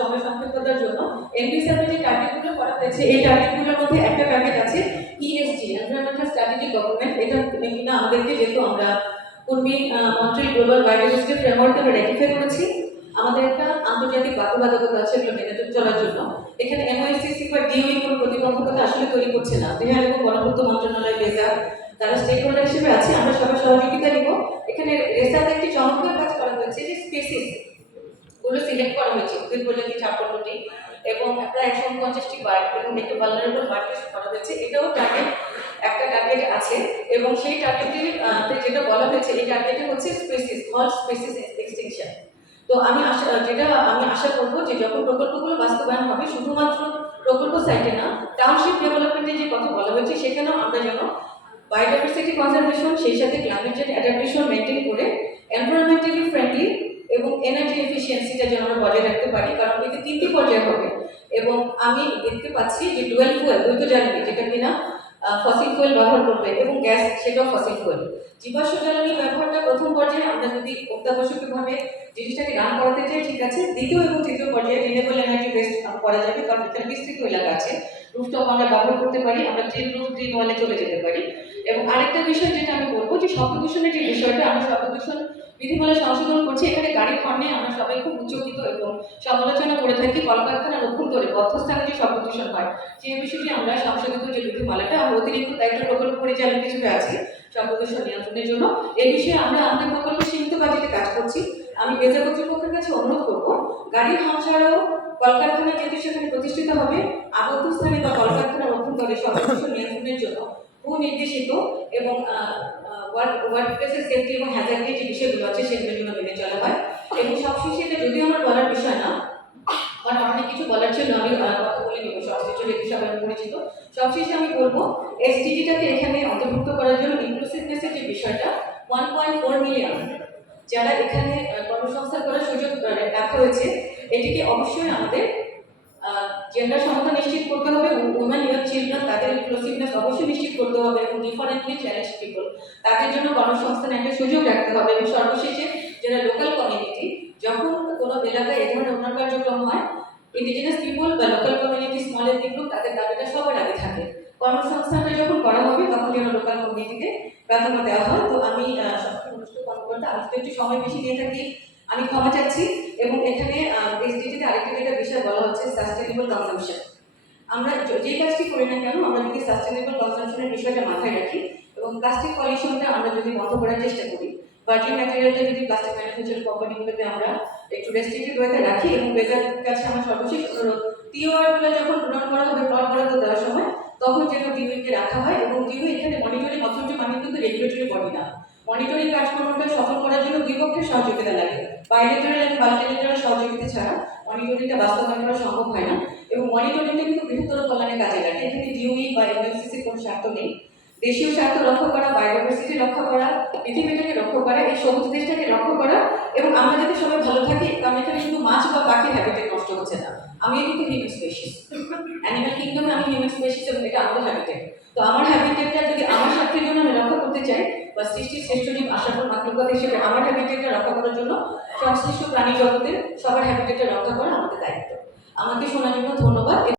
সময় সংক্ষিপ্ততার জন্য এনবিসিআর যে টার্গেটগুলো করা হয়েছে, এই টার্গেটগুলোর মধ্যে একটা টার্গেট আছে E ESG environmental strategic government এটা কিনা আমাদেরকে যেহেতু আমরা পূর্বে মন্ট্রিল গ্লোবাল বায়োডাইভার্সিটি ফ্রেমওয়ার্ক আমরা রেটিফাই করেছি, আমাদের একটা আন্তর্জাতিক বাধ্যবাধকতা আছে, এগুলো মেনে চলার জন্য। এখানে এমআইসিসি বা ডিওই কোনো প্রতিবন্ধকতা আসলে তৈরি করছে না। বিহার এবং গণপূর্ত মন্ত্রণালয় বেজা তারা স্টেক হোল্ডার হিসেবে আছে, আমরা সবাই সহযোগিতা নিব। এখানে রেসাতে একটি চমৎকার কাজ করা হয়েছে যে স্পেসিস উদ্ভিদ প্রজাতি ছাপ্পান্নটি এবং প্রায় একশো পঞ্চাশটি বার্ড এবং একটি ভালনারেবল বার্ড করা হয়েছে। এটাও টার্গেট একটা টার্গেট আছে এবং সেই টার্গেটে যেটা বলা হয়েছে, এই টার্গেটে হচ্ছে স্পেসিস অল স্পেসিস এক্সটিংশন তো আমি আশা যেটা আমি আশা করব যে যখন প্রকল্পগুলো বাস্তবায়ন হবে, শুধুমাত্র প্রকল্প সাইটে না টাউনশিপ ডেভেলপমেন্টে যে কথা বলা হয়েছে, সেখানেও আমরা যেন বায়োডাইভার্সিটি কনজারভেশন সেই সাথে ক্লাইমেট চেঞ্জ অ্যাডাপ্টেশন মেনটেন করে এনভায়রনমেন্টালি এফিসিয়েন্সিটা যেন আমরা বজায় রাখতে পারি, কারণ এতে তিনটি পর্যায়ে হবে। এবং আমি দেখতে পাচ্ছি যে ডুয়েল ফুয়েল দ্বৈত জ্বালানি যেটা কিনা ফসিল ফুয়েল ব্যবহার করবে এবং গ্যাস, সেটাও ফসিল ফুয়েল জীবাশ্ম জ্বালানি ব্যবহারটা প্রথম পর্যায়ে আমরা যদি অত্যাবশ্যকীয়ভাবে জিনিসটাকে রান করাতে চাই, ঠিক আছে। দ্বিতীয় এবং তৃতীয় পর্যায়ে রিনেবল এনার্জি বেস্ট করা যাবে, কারণ এখানে বিস্তৃত এলাকা আছে। রুফটপ আমরা ব্যবহার করতে পারি, আমরা ট্রিন রুফ ট্রিন ওয়ালে চলে যেতে পারি। এবং আরেকটা বিষয় যেটা আমি বলব যে শব্দ দূষণের যে বিষয়টা, আমরা শব্দ দূষণ বিধিমালা সংশোধন করছি, এখানে গাড়ির হর্নে আমরা সবাই খুব উচ্চকিত এবং সমালোচনা করে থাকি, কলকারখানার অভ্যন্তরে বদ্ধস্থানে যে শব্দ দূষণ হয় সেই বিষয়টি আমরা সংশোধিত যে বিধিমালাটা, আমরা অতিরিক্ত দায়িত্ব প্রকল্প পরিচালক হিসেবে আছি শব্দ দূষণ নিয়ন্ত্রণের জন্য। এই বিষয়ে আমরা আমাদের প্রকল্পে সীমিত বাজেটে কাজ করছি। আমি বেজা কর্তৃপক্ষের কাছে অনুরোধ করব, গাড়ির হর্ন ছাড়াও কলকারখানা যেহেতু সেখানে প্রতিষ্ঠিত হবে আবদ্ধ স্থানে বা কলকারখানার দূষণ নিয়ন্ত্রণের জন্য সুনির্দেশিত এবং প্লেসের সেফটি এবং হ্যাজার্ডের যে বিষয়গুলো আছে সেগুলোর জন্য মেনে চলা হয়। এবং সবশেষে এটা যদিও আমার বলার বিষয় না আমার অনেক কিছু বলার ছিল আমি কথা বলে নেব সংশ্লিষ্ট ব্যক্তি সবাই পরিচিত। সবশেষে আমি বলব এসটিজিটাকে এখানে অন্তর্ভুক্ত করার জন্য ইনক্লুসিভনেসের যে বিষয়টা ওয়ান পয়েন্ট ফোর মিলিয়ন যারা এখানে কর্মসংস্থান করার সুযোগ রাখা হয়েছে, এটিকে অবশ্যই আমাদের জেন্ডার সমতা নিশ্চিত করতে হবে উমেন ইয়ং চিলড্রেন তাদের ইনক্লুসিভনেস অবশ্যই নিশ্চিত করতে হবে এবং ডিফারেন্টলি চ্যালেঞ্জ পিপল তাদের জন্য কর্মসংস্থানে একটা সুযোগ রাখতে হবে এবং সর্বশেষে যারা লোকাল কমিউনিটি যখন কোনো এলাকায় এ ধরনের উন্নয়ন কার্যক্রম হয় ইন্ডিজিনাস পিপল বা local community small ethnic group তাদের দাবিটা সবার আগে থাকে। কর্মসংস্থানটা যখন করা হবে, তখন যেন লোকাল কমিউনিটিকে প্রাধান্য দেওয়া হয়। তো আমি সবসময় অনুষ্ঠিত কর্মকর্তা আমি একটু সময় বেশি দিয়ে থাকি। আমি ক্ষমা চাচ্ছি এবং এখানে যেটা বলা হচ্ছে সাস্টেনেবল কনজাম্পশন আমরা য- কাজটি করি না কেন, আমরা যদি সাস্টেনেবল কনজাম্পশনের বিষয়টা মাথায় রাখি এবং প্লাস্টিক পলিউশনটা আমরা যদি বন্ধ করার চেষ্টা করি ভার্জিন ম্যাটেরিয়ালটা যদি প্লাস্টিক ম্যানুফ্যাকচারিং কোম্পানিগুলোতে আমরা একটু রেস্ট্রিক্টেড ওয়েতে রাখি এবং বেজার কাছে আমার সর্বশেষ অনুরোধ টিওআরগুলো যখন পূরণ করা হবে প্লট বরাদ্দ দেওয়ার সময়, তখন যেন টিউইকে রাখা হয় এবং টিউই এখানে মনিটরিং অথরিটি মানে কিন্তু রেগুলেটরি বডি না। মনিটরিং কাজকর্মটা সফল করার জন্য দুই পক্ষের সহযোগিতা লাগে। বাইলেটারাল এবং মাল্টিলেটারাল সহযোগিতা ছাড়া মনিটরিংটা বাস্তবায়ন করা সম্ভব হয় না এবং মনিটরিংটা কিন্তু বৃহত্তর কল্যাণে কাজে লাগে। এখানে ডিওই বা এমএফসিসি কোনো স্বার্থ নেই। দেশীয় স্বার্থ রক্ষা করা বায়োডাইভার্সিটি রক্ষা করা, পৃথিবীটাকে রক্ষা করা, এই সবুজ দেশটাকে রক্ষা করা এবং আমরা যাতে সবাই ভালো থাকি, কারণ এখানে শুধু মাছ বা পাখির হ্যাবিটেট নষ্ট হচ্ছে না। আমি কিন্তু হিউম্যান স্পেশিস অ্যানিমাল কিংডমে আমি হিউম্যান স্পেশিস এবং এটা আমাদের হ্যাবিটেট তো আমার হ্যাবিটেটটা যদি করতে চাই বা সৃষ্টির শ্রেষ্ঠ জীব পর মাতৃকতা হিসেবে আমার হ্যাবিটেটটা রক্ষা করার জন্য সংশ্লিষ্ট প্রাণী জগতের সবার হ্যাবিটেটটা রক্ষা করা আমাদের দায়িত্ব। আমাকে শোনার জন্য ধন্যবাদ।